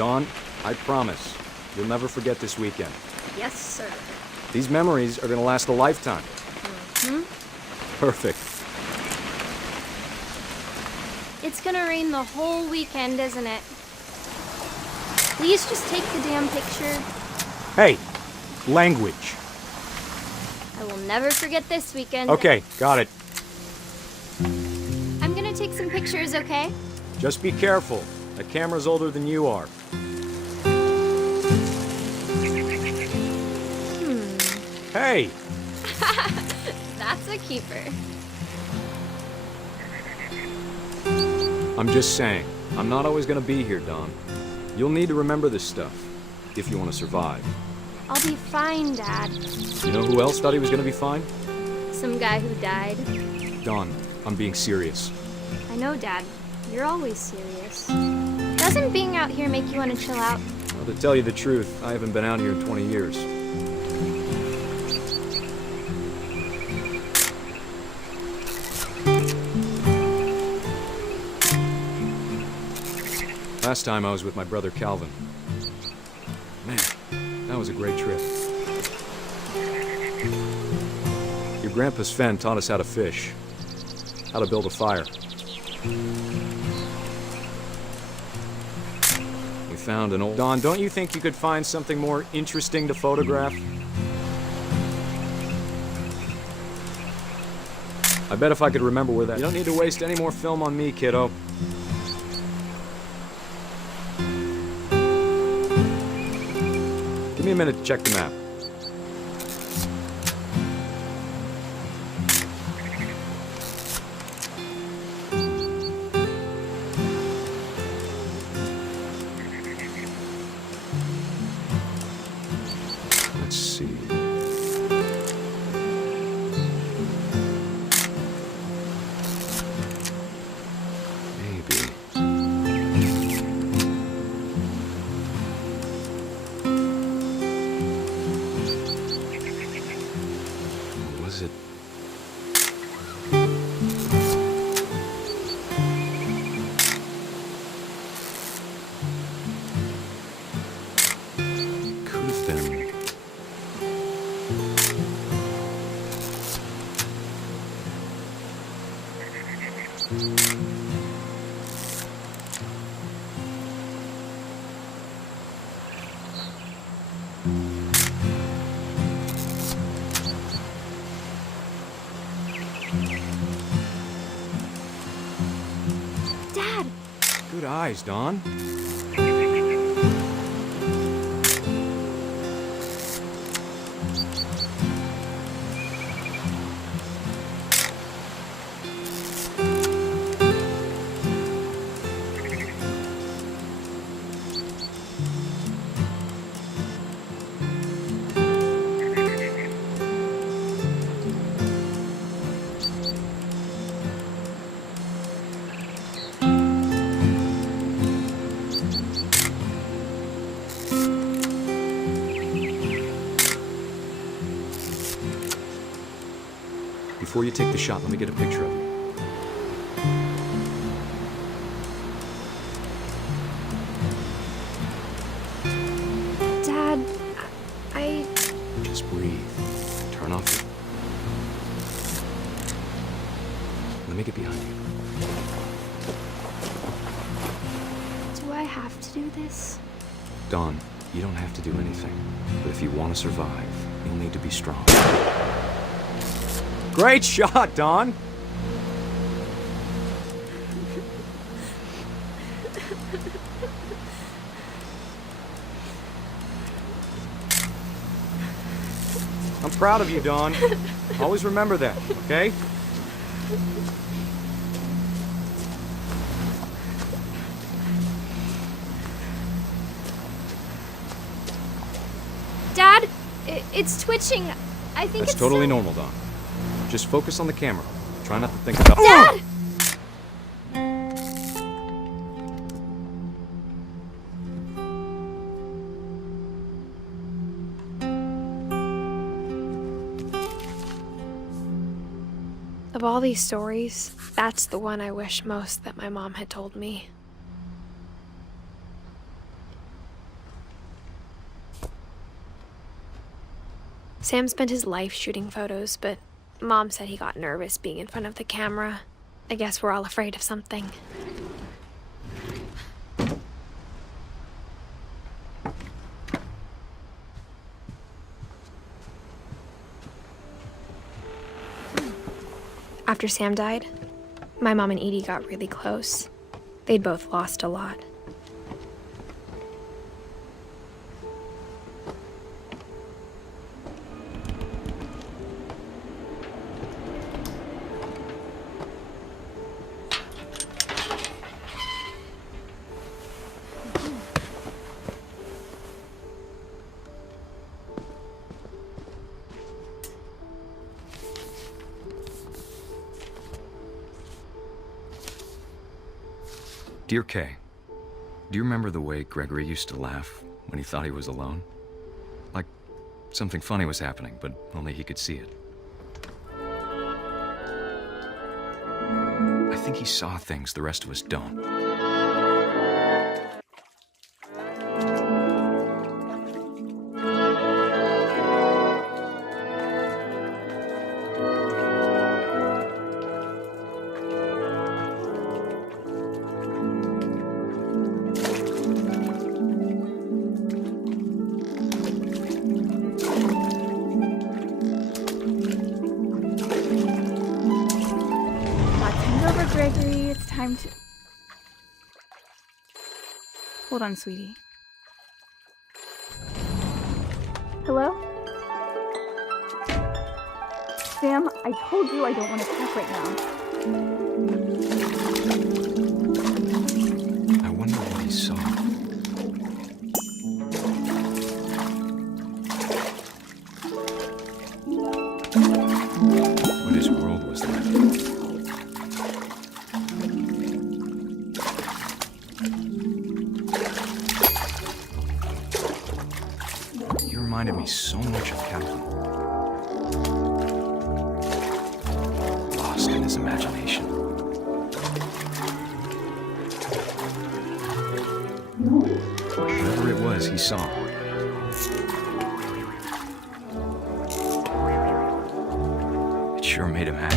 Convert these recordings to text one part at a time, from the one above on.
Dawn, I promise, you'll never forget this weekend. Yes, sir. These memories are gonna last a lifetime. Perfect. It's gonna rain the whole weekend, isn't it? Please just take the damn picture. Hey, language. I will never forget this weekend. Okay, got it. I'm gonna take some pictures, okay? Just be careful. That camera's older than you are. Hey! That's a keeper. I'm just saying, I'm not always gonna be here, Dawn. You'll need to remember this stuff, if you want to survive. I'll be fine, Dad. You know who else thought he was gonna be fine? Some guy who died. Dawn, I'm being serious. I know, Dad. You're always serious. Doesn't being out here make you want to chill out? Well, to tell you the truth, I haven't been out here in 20 years. Last time I was with my brother Calvin. Man, that was a great trip. Your grandpa Sven taught us how to fish, how to build a fire. We found an old... Dawn, don't you think you could find something more interesting to photograph? I bet if I could remember where that... You don't need to waste any more film on me, kiddo. Give me a minute to check the map. Let's see. Maybe. Was it? Could have been. Dad! Good eyes, Dawn. Before you take the shot, let me get a picture of you. Dad, I... Just breathe. Turn off your... Let me get behind you. Do I have to do this? Dawn, you don't have to do anything. But if you want to survive, you'll need to be strong. Great shot, Dawn! I'm proud of you, Dawn. Always remember that, okay? Dad, it's twitching. I think That's it's totally so... normal, Dawn. Just focus on the camera. Try not to think about... Dad! Of all these stories, that's the one I wish most that my mom had told me. Sam spent his life shooting photos, but Mom said he got nervous being in front of the camera. I guess we're all afraid of something. After Sam died, my mom and Edie got really close. They'd both lost a lot. Dear Kay, do you remember the way Gregory used to laugh when he thought he was alone? Like something funny was happening, but only he could see it. I think he saw things the rest of us don't. Gregory, it's time to... Hold on, sweetie. Hello? Sam, I told you I don't want to talk right now. I wonder what he saw. What his world was like. Reminded me so much of Calvin. Lost in his imagination. Whatever it was he saw. It sure made him happy.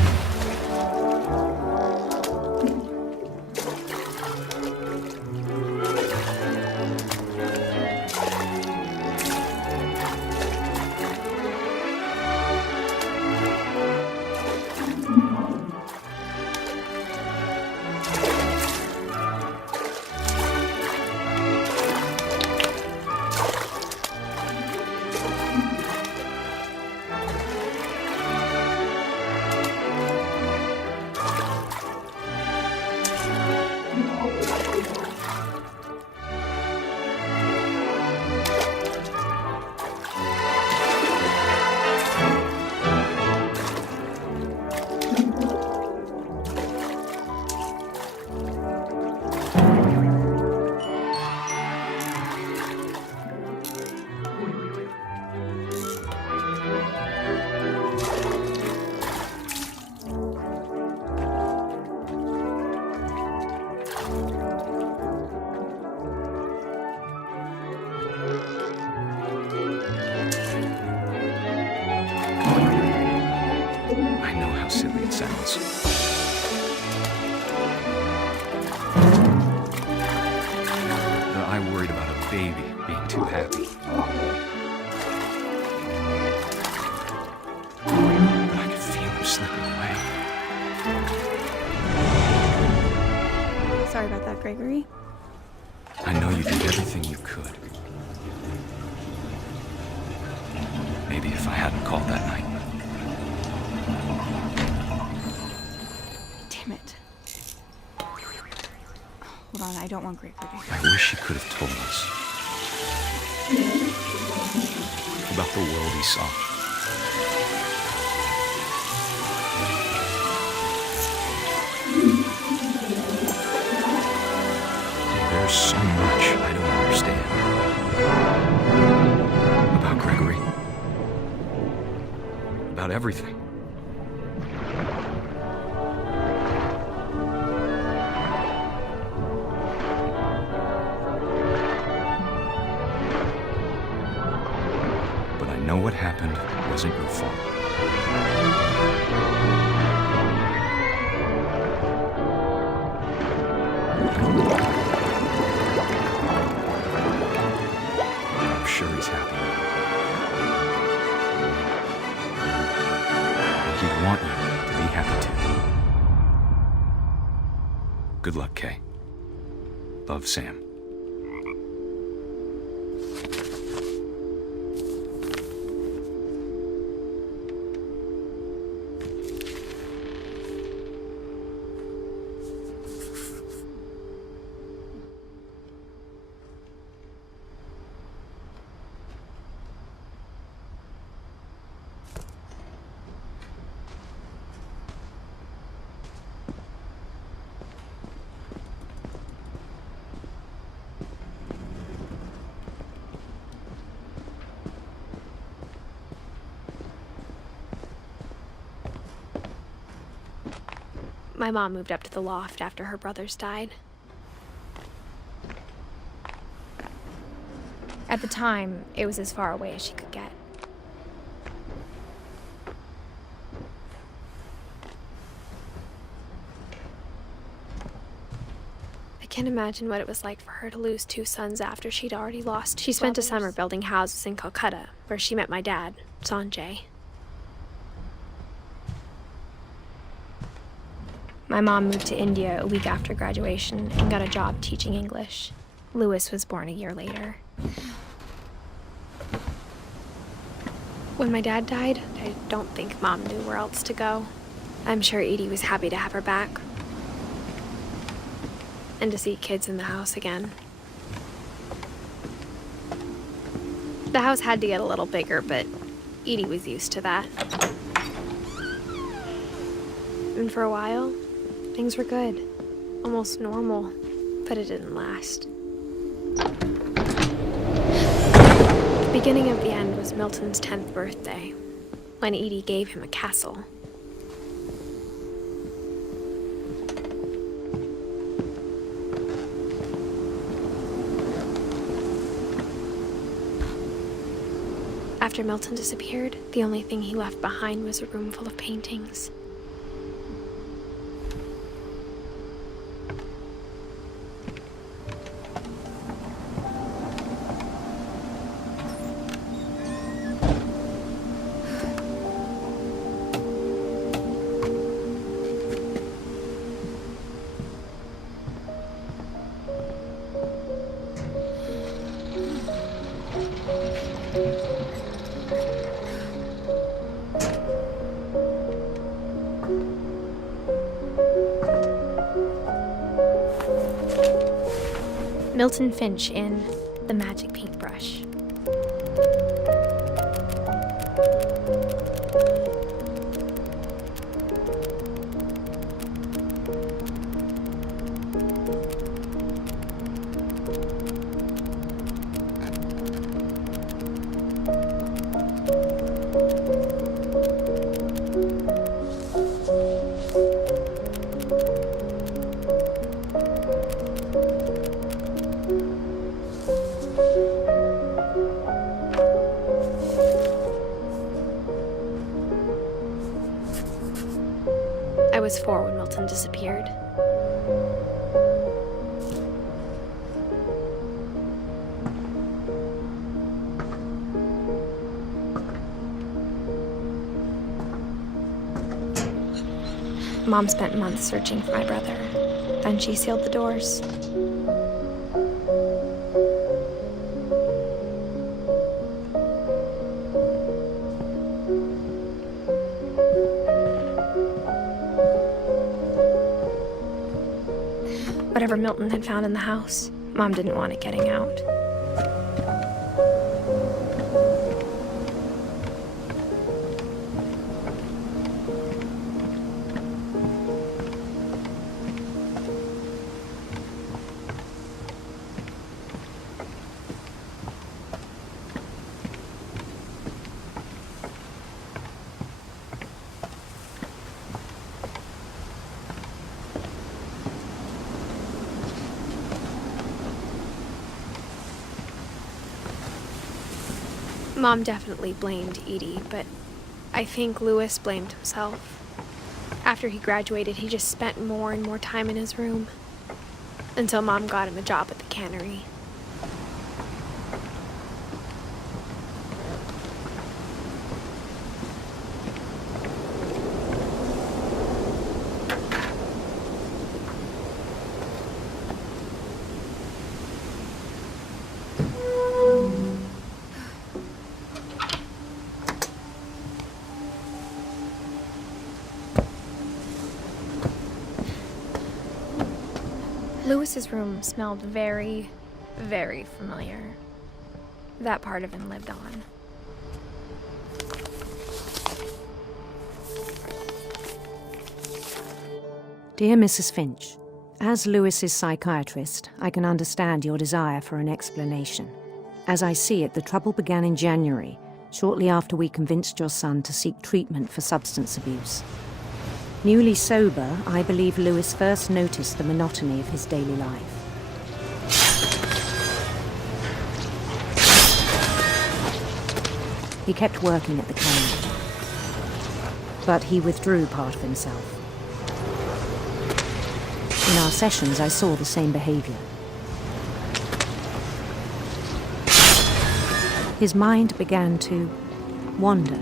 Silly it sounds. But I worried about a baby being too happy. But I could feel him slipping away. Sorry about that, Gregory. I know you did everything you could. Maybe if I hadn't called that night. Damn it. Hold on, I don't want Gregory to hear. I wish he could have told us about the world he saw. There's so much I don't understand about Gregory, about everything. But I know what happened wasn't your fault. I'm sure he's happy. And he'd want you to be happy too. Good luck, Kay. Love, Sam. My mom moved up to the loft after her brothers died. At the time, it was as far away as she could get. I can't imagine what it was like for her to lose 2 sons after she'd already lost. She spent a summer building houses in Calcutta, where she met my dad, Sanjay. My mom moved to India a week after graduation and got a job teaching English. Louis was born a year later. When my dad died, I don't think Mom knew where else to go. I'm sure Edie was happy to have her back. And to see kids in the house again. The house had to get a little bigger, but Edie was used to that. And for a while, things were good. Almost normal, but it didn't last. The beginning of the end was Milton's 10th birthday, when Edie gave him a castle. After Milton disappeared, the only thing he left behind was a room full of paintings. Milton Finch in The Magic Paintbrush. I was 4 when Milton disappeared. Mom spent months searching for my brother. Then she sealed the doors. Whatever Milton had found in the house, Mom didn't want it getting out. Mom definitely blamed Edie, but I think Louis blamed himself. After he graduated, he just spent more and more time in his room. Until Mom got him a job at the cannery. Louis's room smelled very, very familiar. That part of him lived on. Dear Mrs. Finch, as Louis's psychiatrist, I can understand your desire for an explanation. As I see it, the trouble began in January, shortly after we convinced your son to seek treatment for substance abuse. Newly sober, I believe Louis first noticed the monotony of his daily life. He kept working at the cannery, but he withdrew part of himself. In our sessions, I saw the same behavior. His mind began to wander.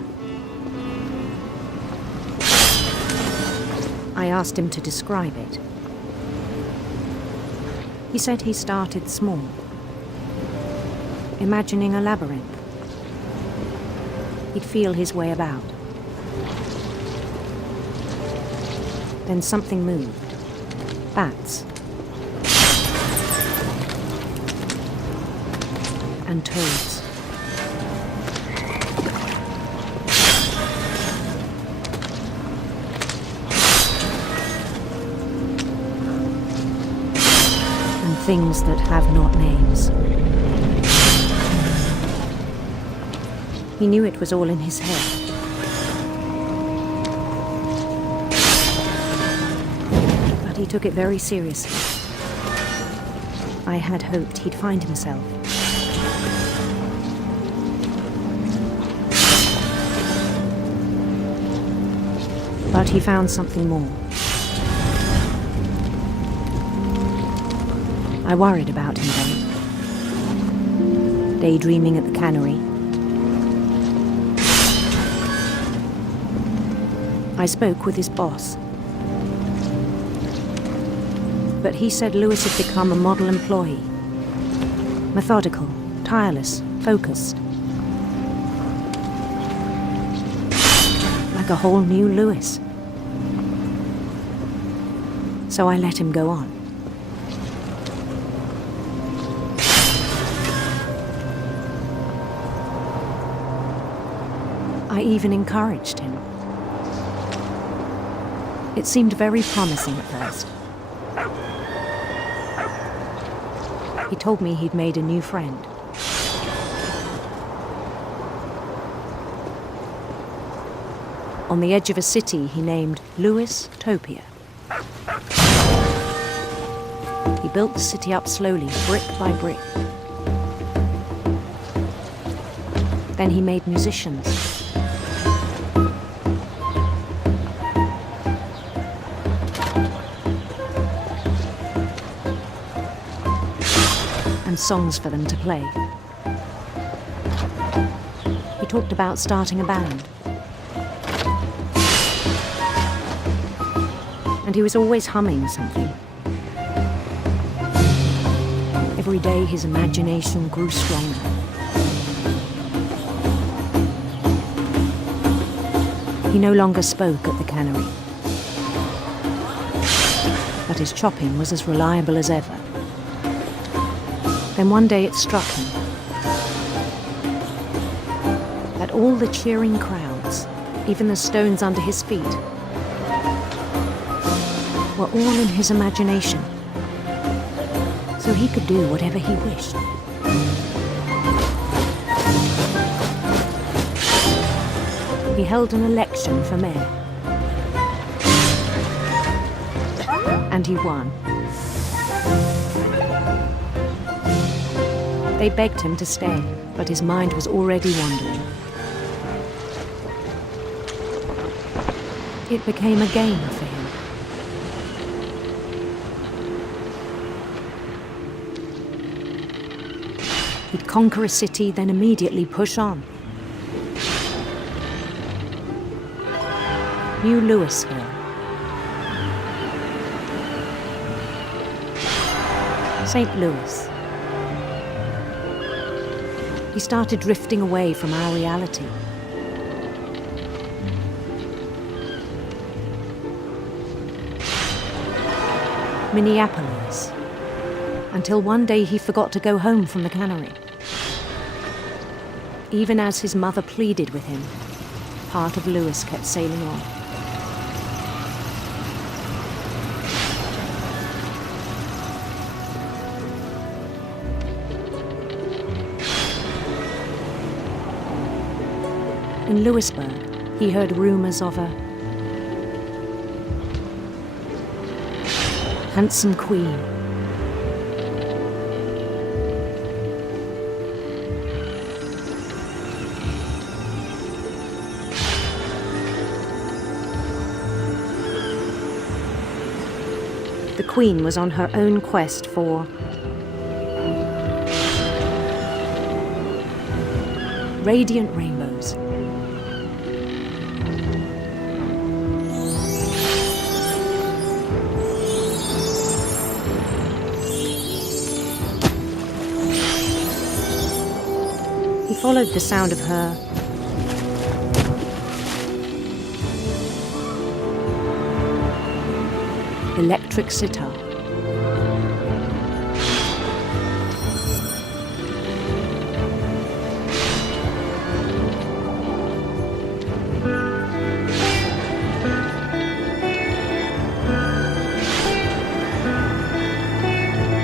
I asked him to describe it. He said he started small, imagining a labyrinth. He'd feel his way about. Then something moved. Bats. And toads. And things that have not names. He knew it was all in his head. He took it very seriously. I had hoped he'd find himself. But he found something more. I worried about him then. Daydreaming at the cannery. I spoke with his boss. But he said Louis had become a model employee. Methodical, tireless, focused. Like a whole new Louis. So I let him go on. I even encouraged him. It seemed very promising at first. He told me he'd made a new friend. On the edge of a city he named Louis Topia. He built the city up slowly, brick by brick. Then he made musicians. And songs for them to play. He talked about starting a band. And he was always humming something. Every day his imagination grew stronger. He no longer spoke at the cannery. But his chopping was as reliable as ever. Then one day it struck him that all the cheering crowds, even the stones under his feet, were all in his imagination, so he could do whatever he wished. He held an election for mayor, and he won. They begged him to stay. but his mind was already wandering. It became a game for him. He'd conquer a city, then immediately push on. New Louisville. St. Louis. He started drifting away from our reality. Minneapolis. Until one day he forgot to go home from the cannery. Even as his mother pleaded with him, part of Louis kept sailing on. In Louisburg, he heard rumors of a handsome queen. The queen was on her own quest for radiant rainbows. He followed the sound of her electric sitar.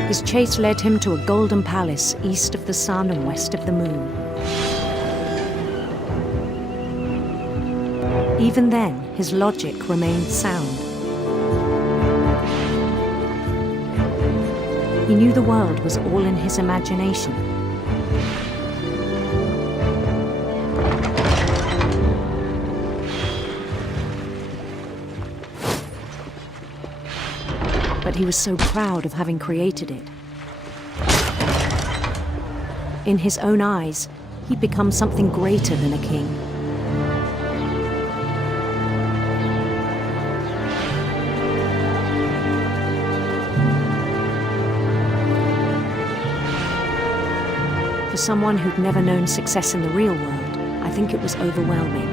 His chase led him to a golden palace east of the sun and west of the moon. Even then, his logic remained sound. He knew the world was all in his imagination. But he was so proud of having created it. In his own eyes, he'd become something greater than a king. For someone who'd never known success in the real world, I think it was overwhelming.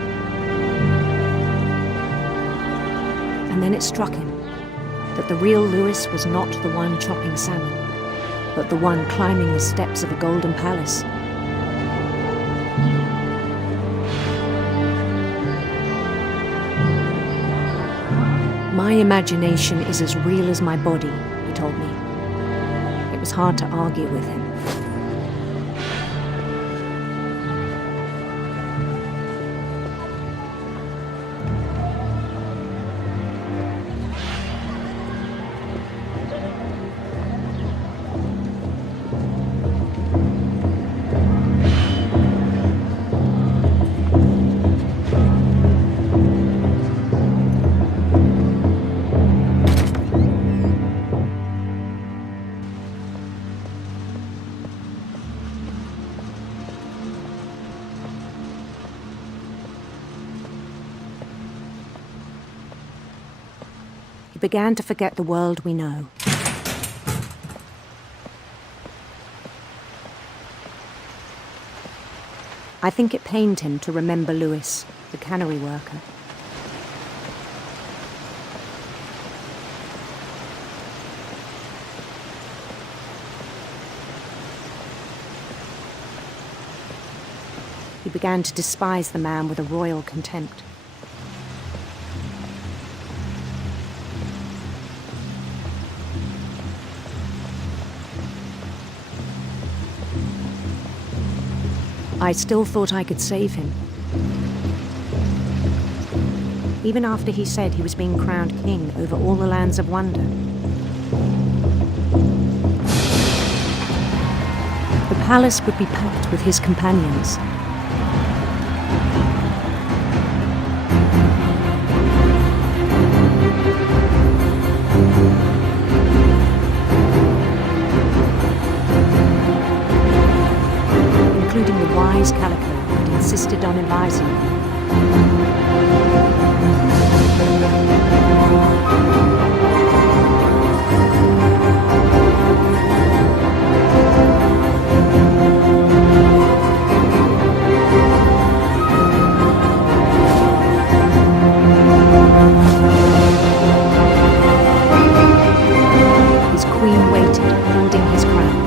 And then it struck him that the real Louis was not the one chopping salmon, but the one climbing the steps of a golden palace. My imagination is as real as my body, he told me. It was hard to argue with him. He began to forget the world we know. I think it pained him to remember Louis, the cannery worker. He began to despise the man with a royal contempt. I still thought I could save him. Even after he said he was being crowned king over all the lands of wonder. The palace would be packed with his companions. Including the wise Calico who'd insisted on advising them. His queen waited, holding his crown.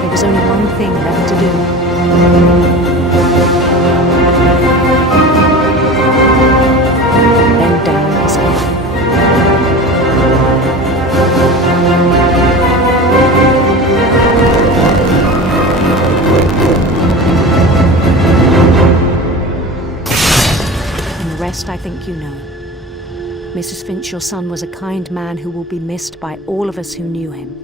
There was only one thing left to do. Bend down his head. And the rest I think you know. Mrs. Finch, your son was a kind man who will be missed by all of us who knew him.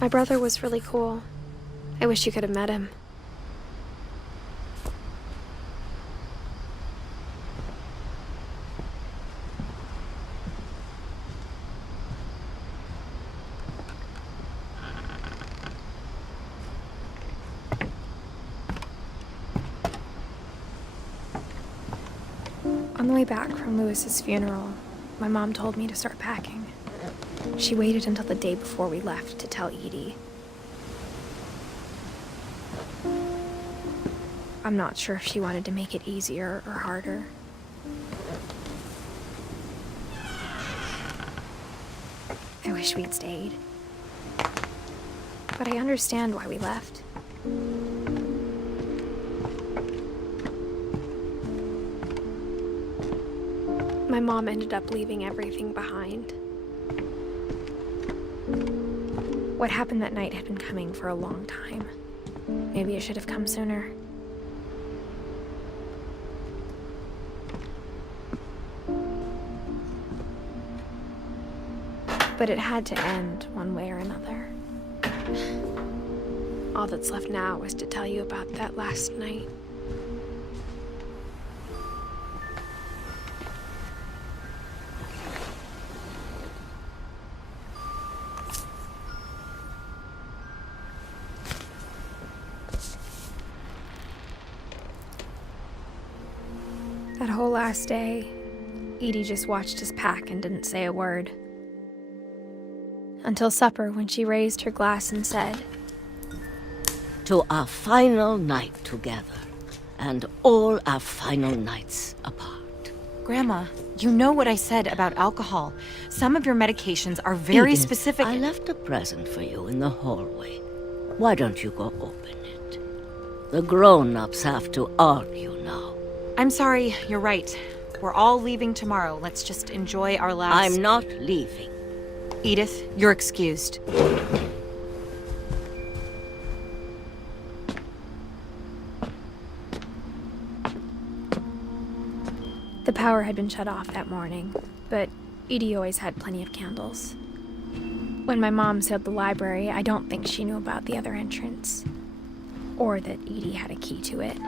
My brother was really cool. I wish you could have met him. On the way back from Lewis's funeral, my mom told me to start packing. She waited until the day before we left to tell Edie. I'm not sure if she wanted to make it easier or harder. I wish we'd stayed. But I understand why we left. My mom ended up leaving everything behind. What happened that night had been coming for a long time. Maybe it should have come sooner. But it had to end one way or another. All that's left now is to tell you about that last night. That whole last day, Edie just watched us pack and didn't say a word. Until supper, when she raised her glass and said, "To our final night together, and all our final nights apart." Grandma, you know what I said about alcohol. Some of your medications are very Edith, specific. I left a present for you in the hallway. Why don't you go open it? The grown-ups have to argue now. I'm sorry, you're right. We're all leaving tomorrow. Let's just enjoy our last... I'm not leaving. Edith, you're excused. The power had been shut off that morning, but Edie always had plenty of candles. When my mom sealed the library, I don't think she knew about the other entrance, or that Edie had a key to it.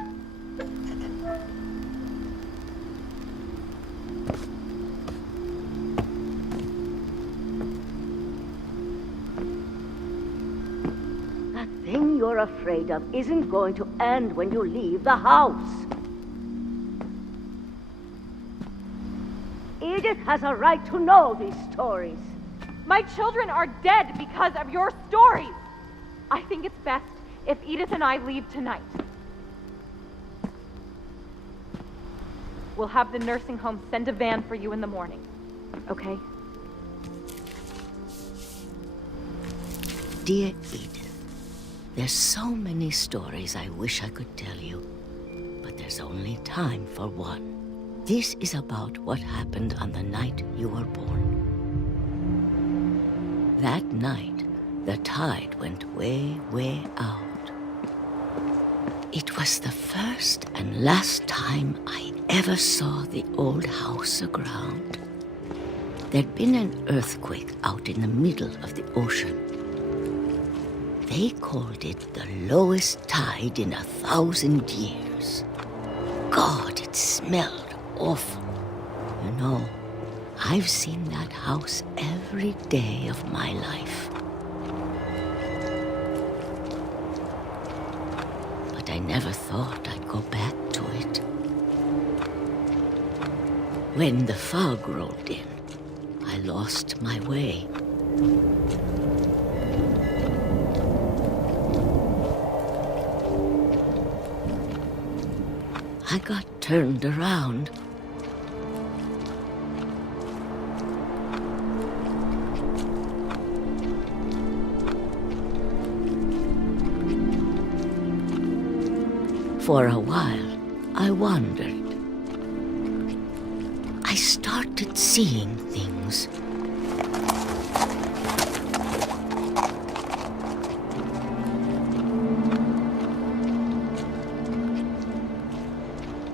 That thing you're afraid of isn't going to end when you leave the house. Edith has a right to know these stories. My children are dead because of your stories. I think it's best if Edith and I leave tonight. We'll have the nursing home send a van for you in the morning, okay? Dear Edith, there's so many stories I wish I could tell you, but there's only time for one. This is about what happened on the night you were born. That night, The tide went way, way out. It was the first and last time I ever saw the old house aground. There'd been an earthquake out in the middle of the ocean. They called it the lowest tide in 1,000 years. God, it smelled awful. You know, I've seen that house every day of my life. But I never thought I'd go back to it. When the fog rolled in, I lost my way. I got turned around. For a while, I wandered. I started seeing things.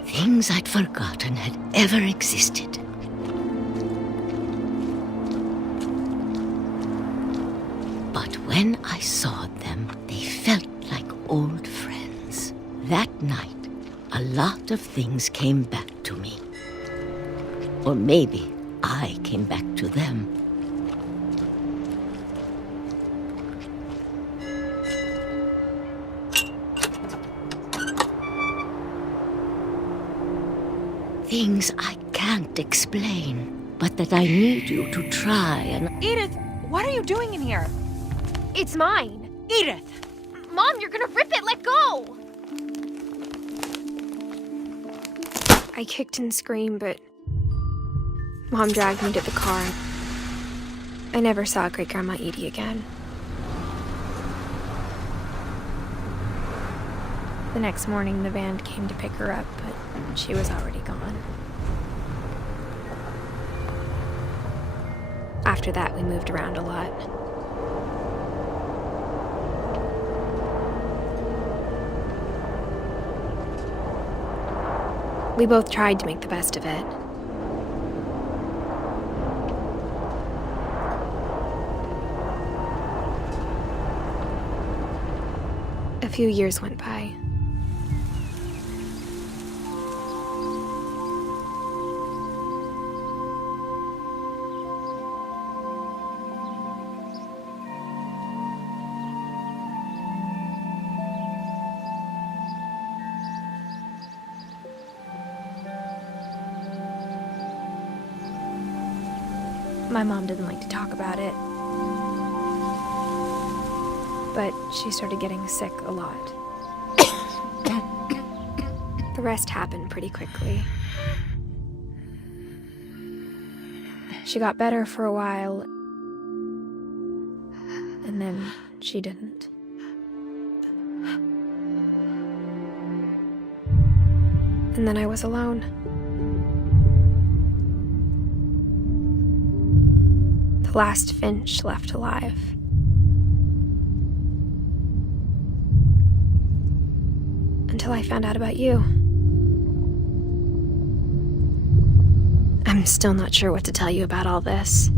Things I'd forgotten had ever existed. But when I saw them, they felt like old friends. That night, a lot of things came back to me. Or maybe I came back to them. Things I can't explain, but that I need you to try and... Edith, what are you doing in here? It's mine. Edith! Mom, you're gonna rip it! Let go! I kicked and screamed, but Mom dragged me to the car. I never saw Great-Grandma Edie again. The next morning, the van came to pick her up, but she was already gone. After that, we moved around a lot. We both tried to make the best of it. A few years went by. My mom didn't like to talk about it, but she started getting sick a lot. The rest happened pretty quickly. She got better for a while, and then she didn't. And then I was alone. The last Finch left alive. Until I found out about you. I'm still not sure what to tell you about all this.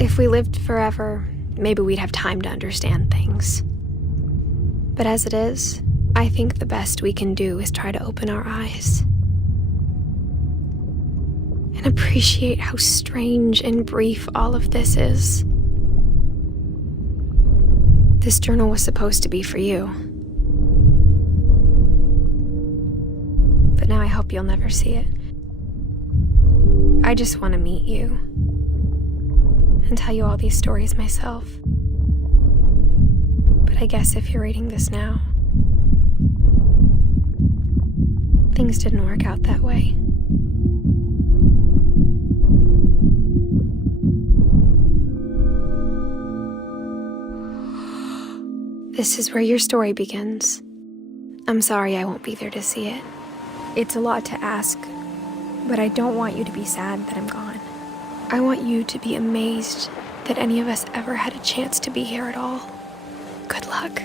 If we lived forever, maybe we'd have time to understand things. But as it is, I think the best we can do is try to open our eyes. And appreciate how strange and brief all of this is. This journal was supposed to be for you. But now I hope you'll never see it. I just want to meet you and tell you all these stories myself. But I guess if you're reading this now, things didn't work out that way. This is where your story begins. I'm sorry I won't be there to see it. It's a lot to ask, but I don't want you to be sad that I'm gone. I want you to be amazed that any of us ever had a chance to be here at all. Good luck.